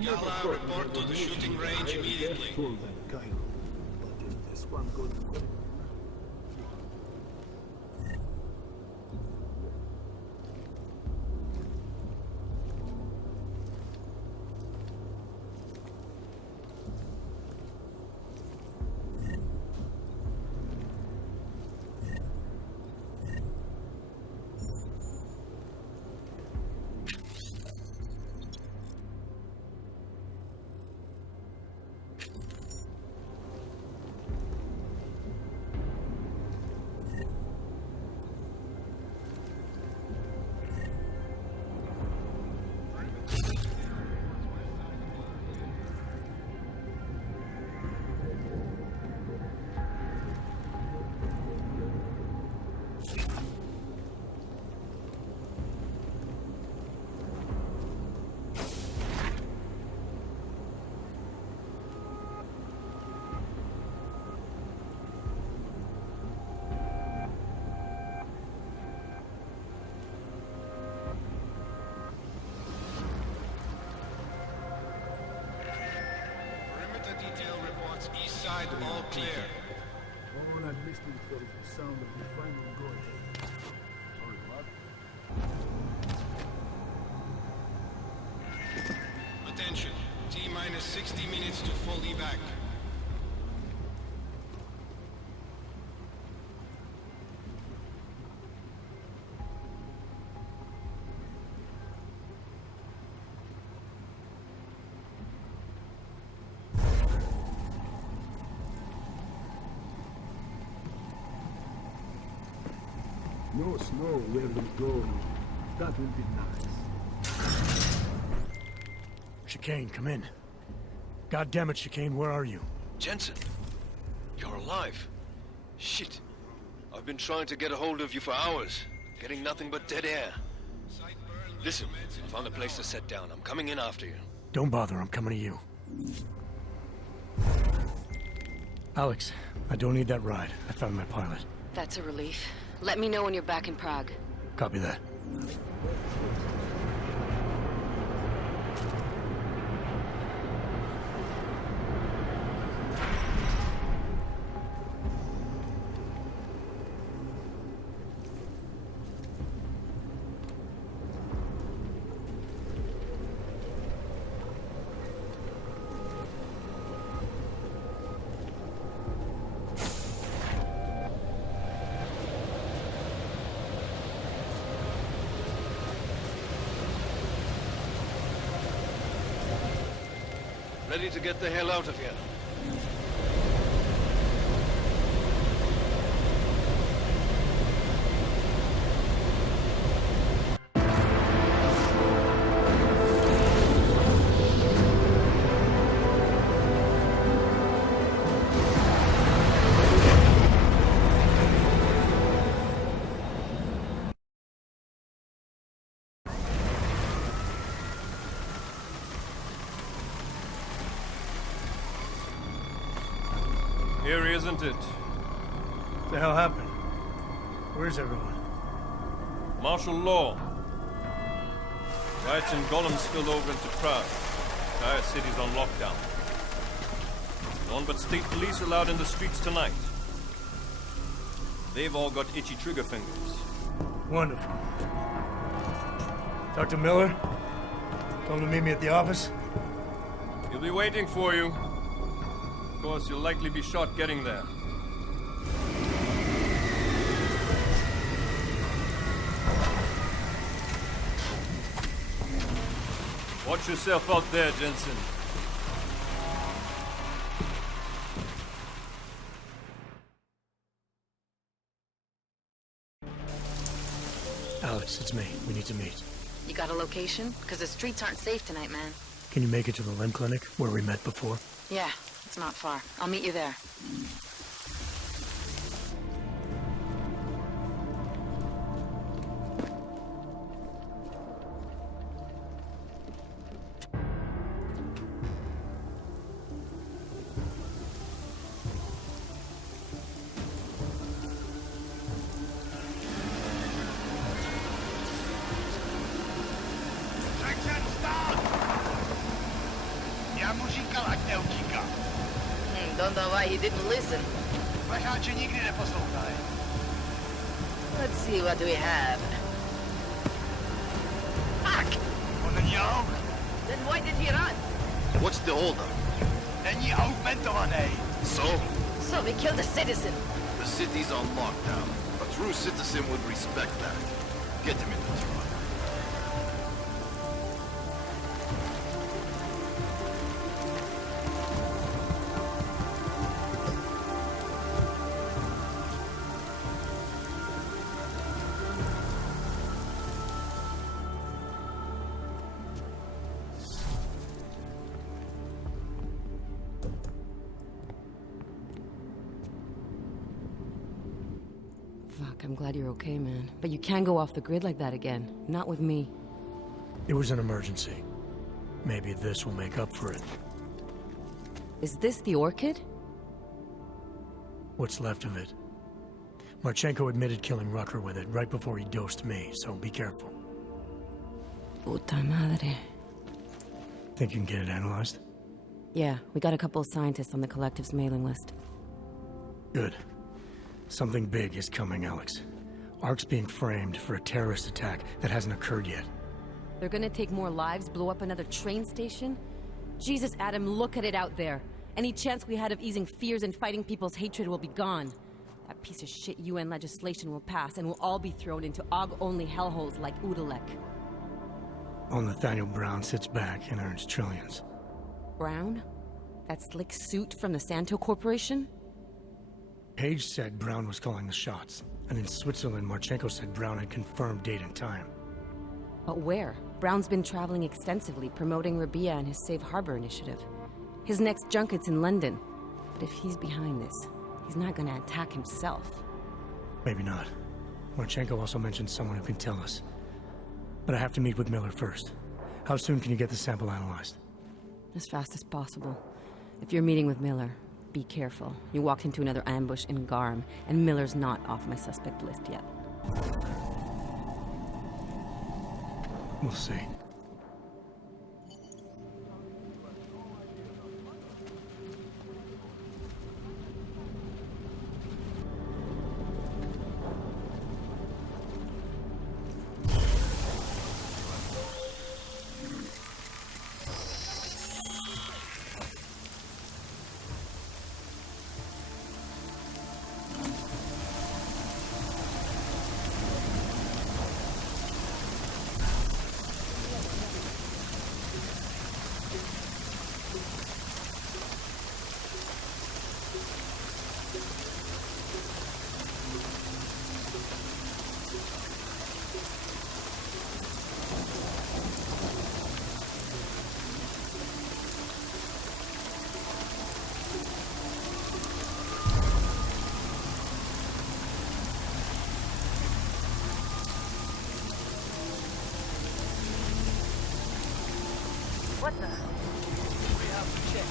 Gala, report to the shooting range immediately. East side all clear. All I'm listening for is the sound of the final go-ahead. Sorry, what? Attention. T-minus 60 minutes to full evac. No snow where we go. That would be nice. Chicane, come in. God damn it, Chicane, where are you? Jensen, you're alive. Shit. I've been trying to get a hold of you for hours, getting nothing but dead air. Listen, I found a place to set down. I'm coming in after you. Don't bother, I'm coming to you. Alex, I don't need that ride. I found my pilot. That's a relief. Let me know when you're back in Prague. Copy that. Ready to get the hell out of here. Eerie, isn't it? What the hell happened? Where's everyone? Martial law. Riots in Golem spilled over into Prague. Entire city's on lockdown. None but state police allowed in the streets tonight. They've all got itchy trigger fingers. Wonderful. Dr. Miller? Tell him to meet me at the office? He'll be waiting for you. Of course, you'll likely be shot getting there. Watch yourself out there, Jensen. Alex, it's me. We need to meet. You got a location? Because the streets aren't safe tonight, man. Can you make it to the limb clinic, where we met before? Yeah, it's not far. I'll meet you there. Jensen, stop! Já mu říkal, ať neutíká. Don't know why he didn't listen. Plecháči nikdy neposlouchají. Let's see what we have. Fuck! On není aug. Then why did he run? What's the holdup? Není augmentovaný. So we killed a citizen. The city's on lockdown. A true citizen would respect that. Get him in the truck. Fuck, I'm glad you're okay, man. But you can't go off the grid like that again. Not with me. It was an emergency. Maybe this will make up for it. Is this the orchid? What's left of it. Marchenko admitted killing Rucker with it right before he dosed me, so be careful. Puta madre. Think you can get it analyzed? Yeah, we got a couple of scientists on the collective's mailing list. Good. Something big is coming, Alex. Ark's being framed for a terrorist attack that hasn't occurred yet. They're gonna take more lives, blow up another train station? Jesus, Adam, look at it out there. Any chance we had of easing fears and fighting people's hatred will be gone. That piece of shit UN legislation will pass, and we'll all be thrown into AUG-only hellholes like Udalek. While Nathaniel Brown sits back and earns trillions. Brown? That slick suit from the Santo Corporation? Page said Brown was calling the shots, and in Switzerland, Marchenko said Brown had confirmed date and time. But where? Brown's been traveling extensively, promoting Rabia and his Safe Harbor initiative. His next junket's in London. But if he's behind this, he's not gonna attack himself. Maybe not. Marchenko also mentioned someone who can tell us. But I have to meet with Miller first. How soon can you get the sample analyzed? As fast as possible. If you're meeting with Miller, be careful. You walked into another ambush in Garm, and Miller's not off my suspect list yet. We'll see. What the? We have to check.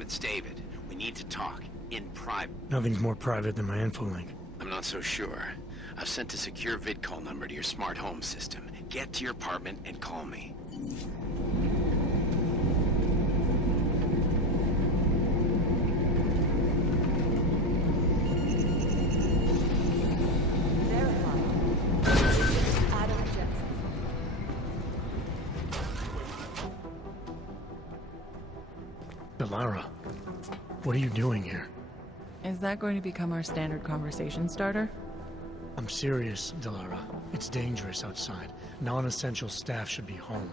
It's David. We need to talk. In private. Nothing's more private than my info link. I'm not so sure. I've sent a secure vid call number to your smart home system. Get to your apartment and call me. Adam Jensen. Delara, what are you doing here? Is that going to become our standard conversation starter? I'm serious, Delara. It's dangerous outside. Non-essential staff should be home.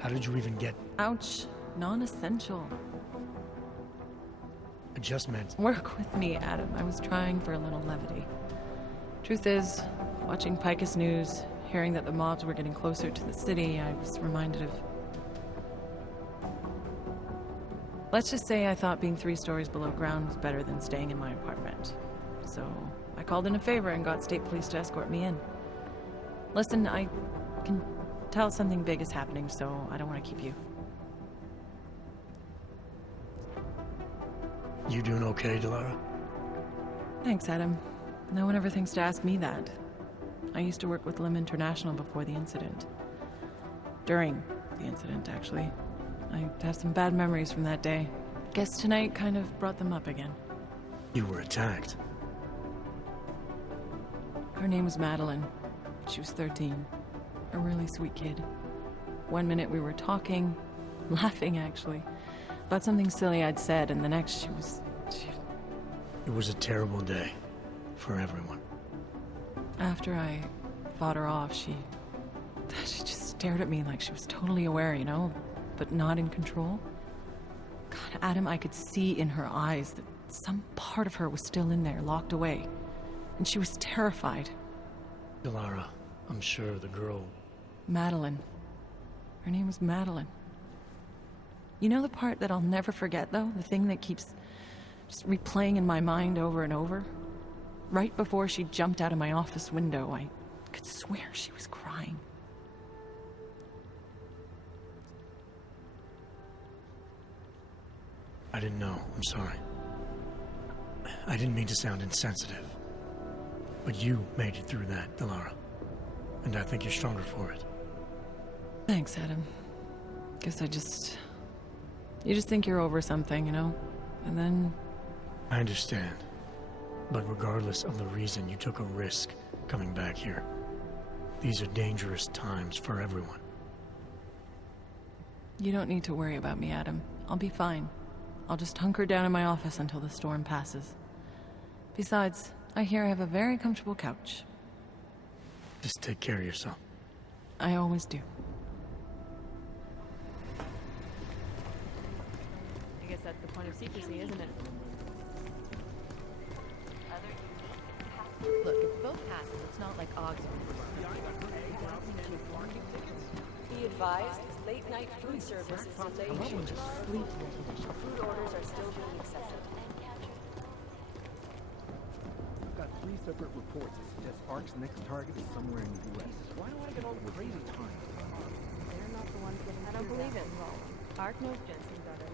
How did you even get... Ouch. Non-essential. I just meant... Work with me, Adam. I was trying for a little levity. Truth is, watching Picus News, hearing that the mobs were getting closer to the city, I was reminded of... Let's just say I thought being 3 stories below ground was better than staying in my apartment. So, I called in a favor and got state police to escort me in. Listen, I can tell something big is happening, so I don't want to keep you. You doing okay, Delara? Thanks, Adam. No one ever thinks to ask me that. I used to work with Lim International before the incident. During the incident, actually. I have some bad memories from that day. Guess tonight kind of brought them up again. You were attacked. Her name was Madeline. She was 13. A really sweet kid. One minute we were talking, laughing actually, about something silly I'd said, and the next she... It was a terrible day. For everyone. After I fought her off, she just stared at me like she was totally aware, you know, but not in control. God, Adam, I could see in her eyes that some part of her was still in there, locked away. And she was terrified. Delara, I'm sure the girl... Madeline. Her name was Madeline. You know the part that I'll never forget, though? The thing that keeps just replaying in my mind over and over? Right before she jumped out of my office window, I could swear she was crying. I didn't know. I'm sorry. I didn't mean to sound insensitive. But you made it through that, Delara. And I think you're stronger for it. Thanks, Adam. Guess you just think you're over something, you know? And then... I understand. But regardless of the reason, you took a risk coming back here. These are dangerous times for everyone. You don't need to worry about me, Adam. I'll be fine. I'll just hunker down in my office until the storm passes. Besides, I hear I have a very comfortable couch. Just take care of yourself. I always do. I guess that's the point of secrecy, isn't it? Look, it's both passive. It's not like Augs. Be advised, late-night food service is delayed. Food orders are still being accepted. I've got 3 separate reports that suggest ARC's next target is somewhere in the U.S. Why do I get all the crazy times? They're not the ones getting... I don't believe it. ARC knows Jensen better.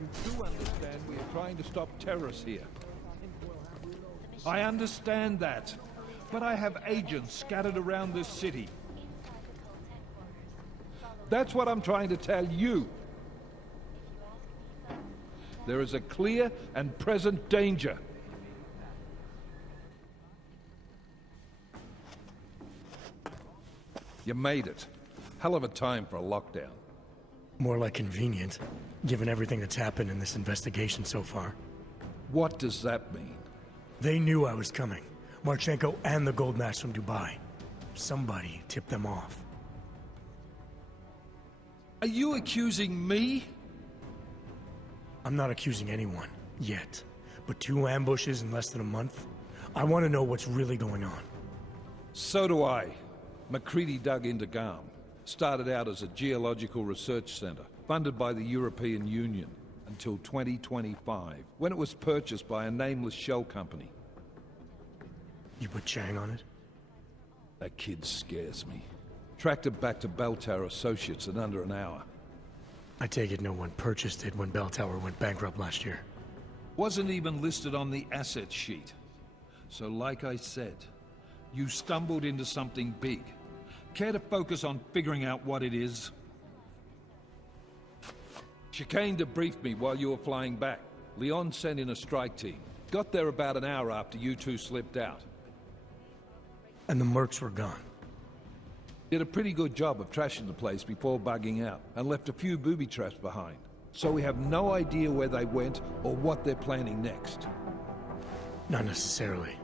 You do understand we are trying to stop terrorists here. I understand that, but I have agents scattered around this city. That's what I'm trying to tell you. There is a clear and present danger. You made it. Hell of a time for a lockdown. More like convenient, given everything that's happened in this investigation so far. What does that mean? They knew I was coming. Marchenko and the gold mask from Dubai. Somebody tipped them off. Are you accusing me? I'm not accusing anyone, yet. But 2 ambushes in less than a month? I want to know what's really going on. So do I. McCready dug into Garm. Started out as a geological research center, funded by the European Union, until 2025, when it was purchased by a nameless shell company. You put Chang on it? That kid scares me. Tracked it back to Bell Tower Associates in under an hour. I take it no one purchased it when Bell Tower went bankrupt last year. Wasn't even listed on the asset sheet. So like I said, you stumbled into something big. Care to focus on figuring out what it is? Chicane debriefed me while you were flying back. Leon sent in a strike team. Got there about an hour after you 2 slipped out. And the mercs were gone. Did a pretty good job of trashing the place before bugging out, and left a few booby traps behind. So we have no idea where they went or what they're planning next. Not necessarily.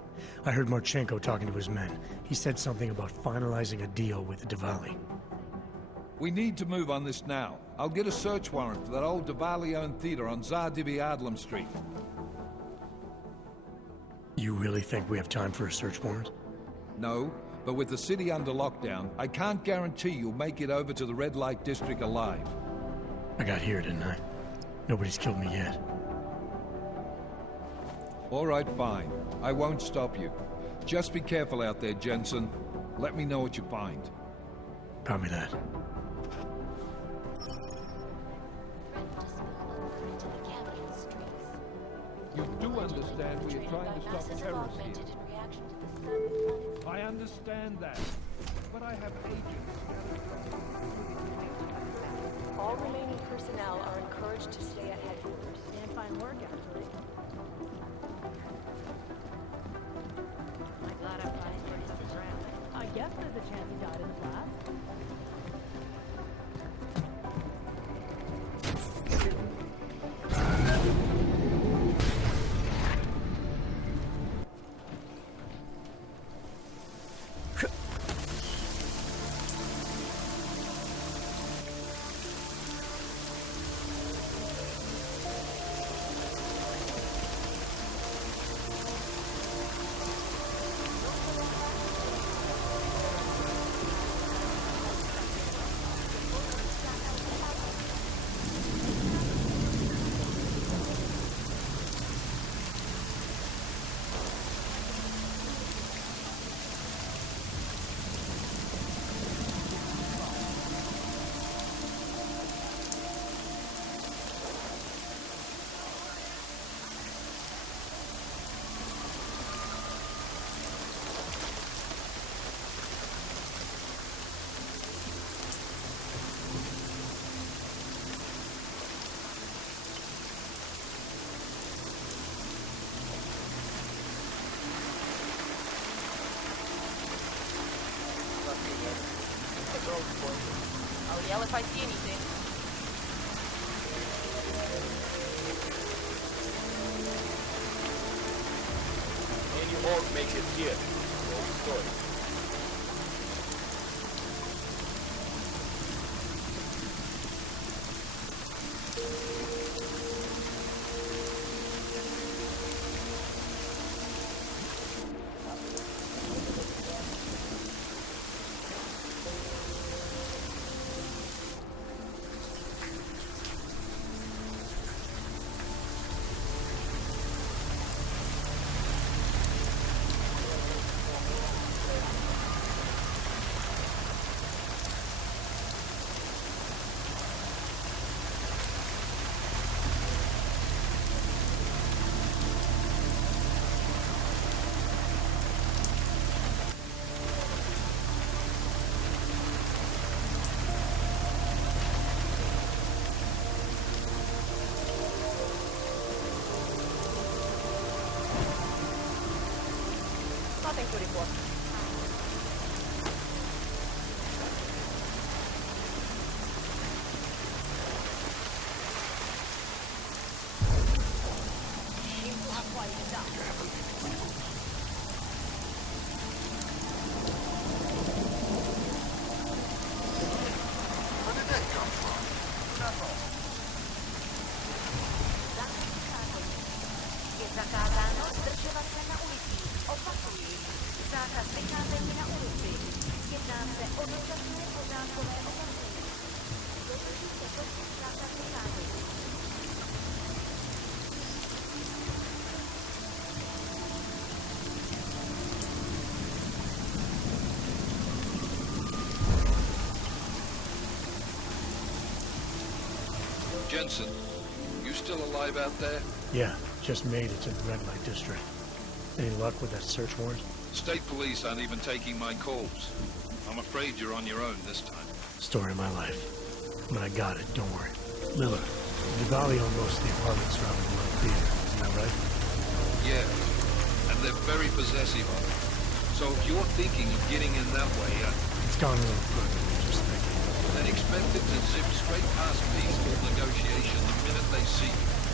I heard Marchenko talking to his men. He said something about finalizing a deal with Diwali. We need to move on this now. I'll get a search warrant for that old Diwali-owned theater on Tsar Adlam Street. You really think we have time for a search warrant? No, but with the city under lockdown, I can't guarantee you'll make it over to the red light district alive. I got here, didn't I? Nobody's killed me yet. All right, fine. I won't stop you. Just be careful out there, Jensen. Let me know what you find. Copy that. You do understand we are trying to stop terrorists here. I understand that, but I have agents. All remaining personnel are encouraged to stay at headquarters. Can't find work, actually. I'm glad I'm fine for his ground. I guess there's a chance he died in the blast. I'll yell if I see anything. Any orc makes it here. Old story. Nothing to report. Where did that come from? That's all. Je zakázáno zdržovat se na ulici. Opakuji, zákaz vycházení na ulici. Jedná se o dočasné pořádkové opatření. Dodržujte prosím zákaz vycházení. Jensen, you still alive out there? Yeah, just made it to the red light district. Any luck with that search warrant? State police aren't even taking my calls. I'm afraid you're on your own this time. Story of my life. But I got it, don't worry. Lillard, Diwali owned most of the apartments around the little theater, isn't that right? Yeah, and they're very possessive of it. So if you're thinking of getting in that way, It's gone a little further than just thinking. then and expected to zip straight past peaceful negotiation the minute they see you.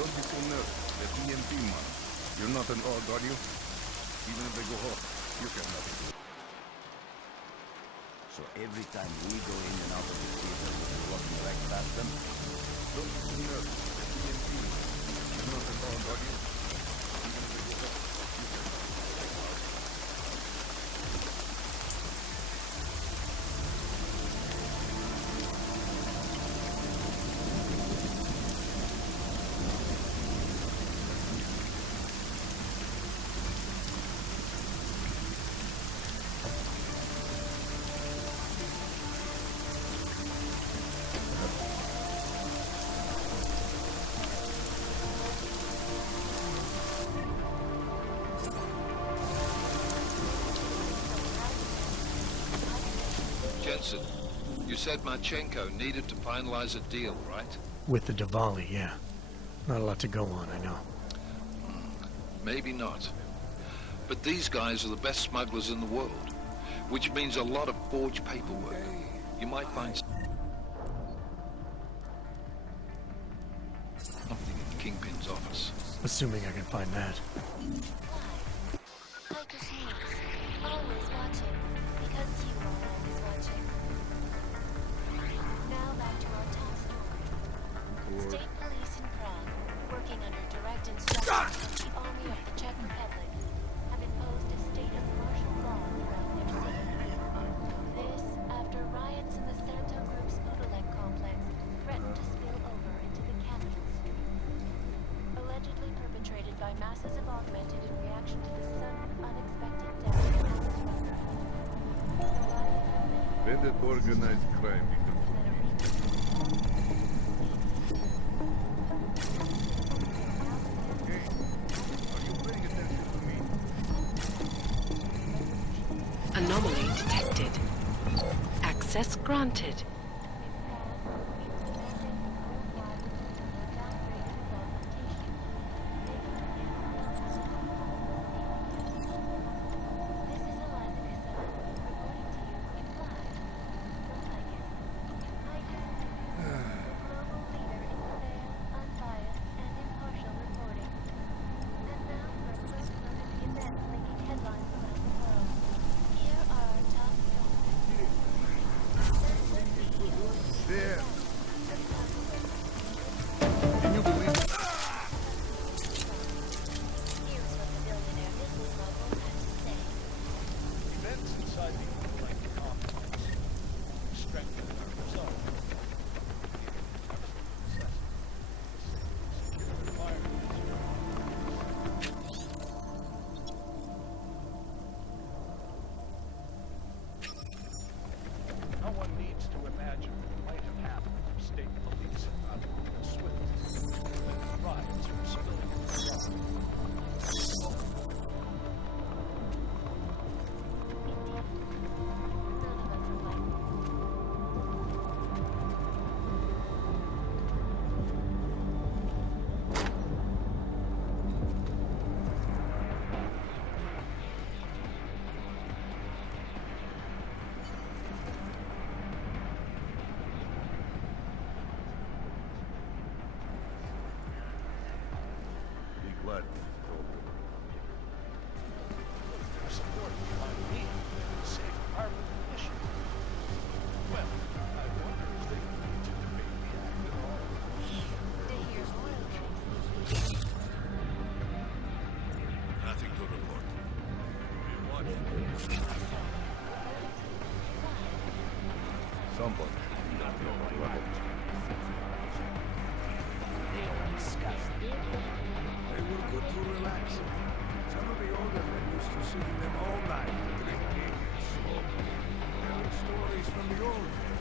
Don't be so nervous. They're EMP models. You're not an AUG, are you? Even if they go off, you got nothing to do. So every time we go in and out of the theater, we're walking right past them? Don't be so nervous. They're EMP models. You're not an AUG, are you? Even if they go off, you got nothing to do. Jensen, you said Marchenko needed to finalize a deal, right? With the Diwali, yeah. Not a lot to go on, I know. Maybe not. But these guys are the best smugglers in the world. which means a lot of forged paperwork. You might find something in Kingpin's office. Assuming I can find that. Always watching, because you are always watching. Now back to our top story. State police in Prague, working under direct instructions from the Army of the Czech Republic, have imposed a state of martial law throughout their city. This after riots in the Santo Group's Podolek complex threatened to spill over into the capital street. Allegedly perpetrated by masses of augmented in reaction to the sudden, unexpected death of Alice Rucker. When did organized crime become okay? Are you paying attention to me? Anomaly detected. Access granted. There. Can you believe it? Here's what the billionaire business mogul had to say. Events inside the overland complex strengthen our resolve. No one needs to imagine what might have happened if state police had not moved swiftly to prevent riots from spilling into Prague. Be glad. Your support behind me to save carbon emissions. Well, I wonder if they need to debate the act at all. Nothing to report. We're watching. Somebody did not know unravel. They were good to relax. Some of the older men used to sit in them all night, drinking and smoking, telling stories from the old days.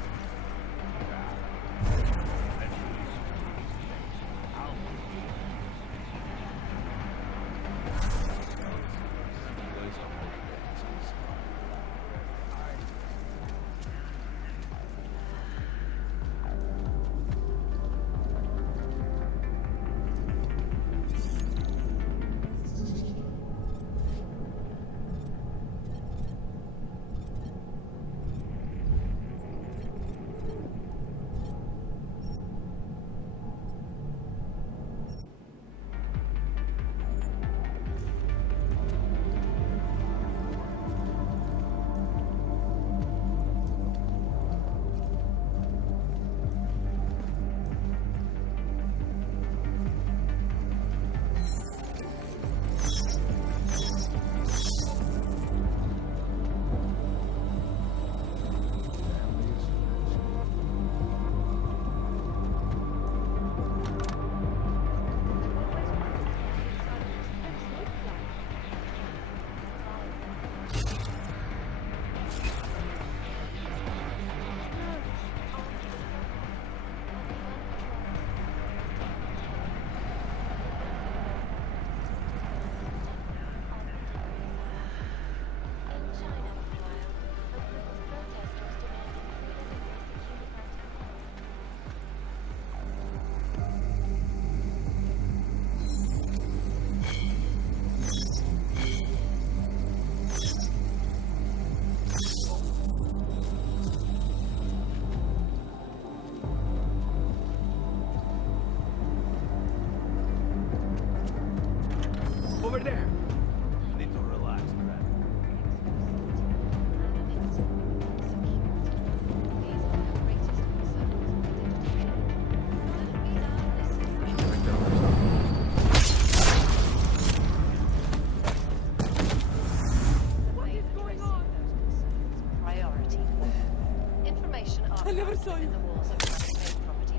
I never saw you. The walls of private property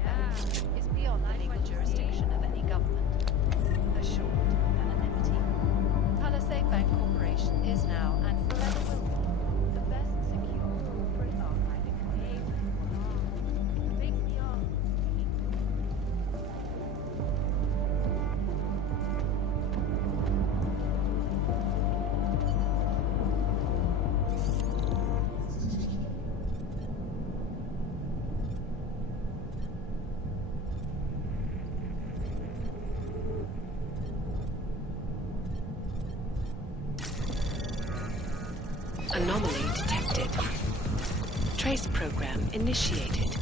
is beyond the legal jurisdiction of any government. Assured anonymity. Palisade Bank Corporation is now and forever will be the best secure corporate archive in Anomaly detected. Trace program initiated.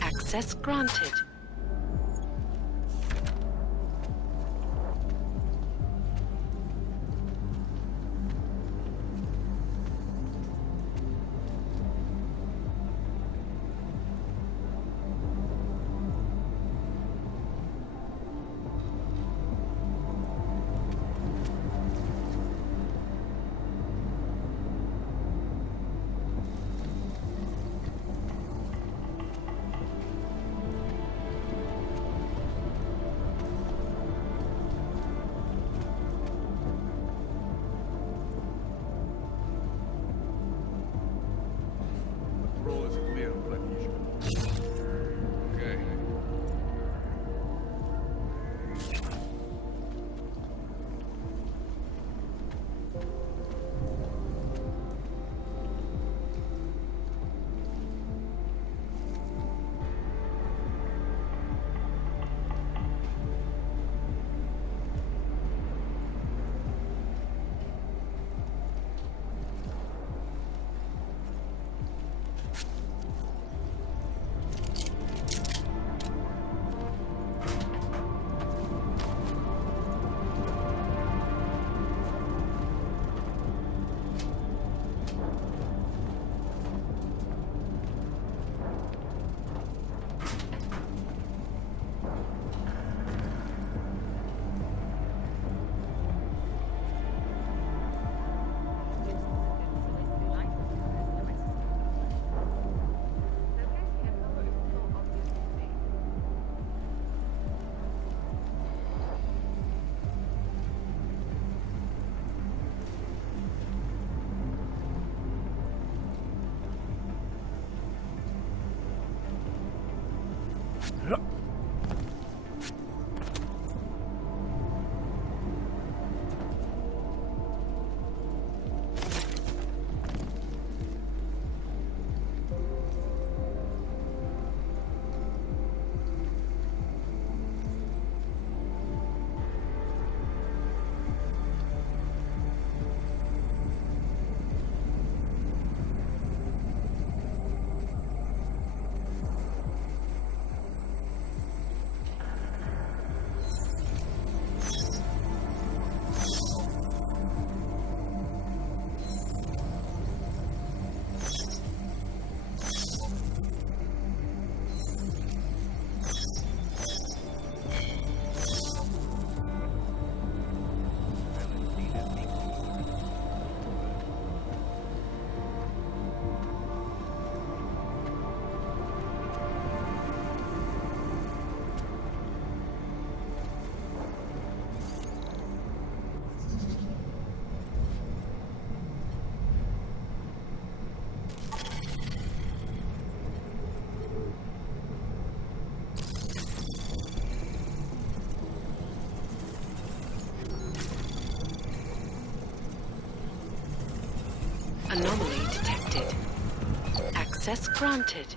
Access granted. Patrol is clear, Bratishka. Okay. Anomaly detected. Access granted.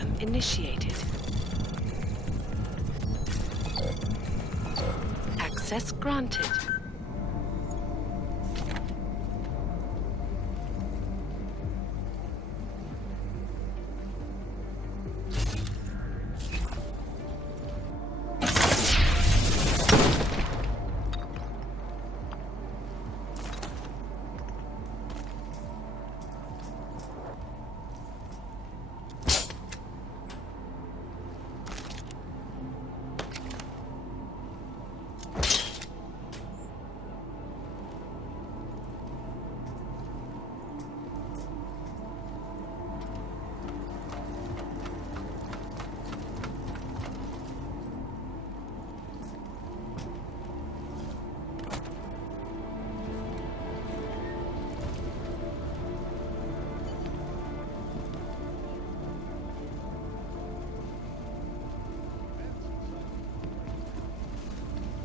program initiated. Access granted.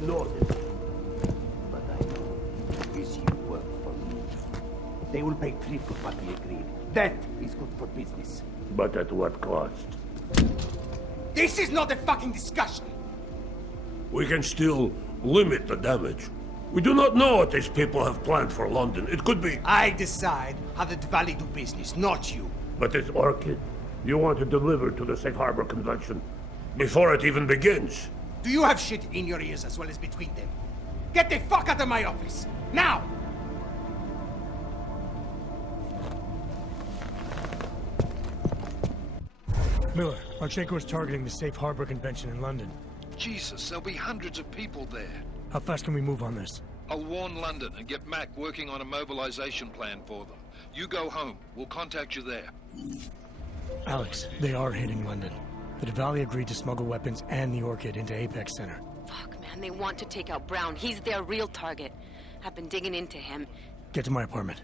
Noted. But I know this you work for me. They will pay triple what we agreed. That is good for business. But at what cost? This is not a fucking discussion! We can still limit the damage. We do not know what these people have planned for London. It could be... I decide how the Valley do business, not you. But this Orchid, you want to deliver to the Safe Harbor Convention before it even begins. Do you have shit in your ears as well as between them? Get the fuck out of my office! Now! Miller, Marchenko is targeting the Safe Harbor Convention in London. Jesus, there'll be hundreds of people there. How fast can we move on this? I'll warn London and get Mac working on a mobilization plan for them. You go home. We'll contact you there. Alex, they are hitting London. The Diwali agreed to smuggle weapons and the Orchid into Apex Center. Fuck, man, they want to take out Brown. He's their real target. I've been digging into him. Get to my apartment.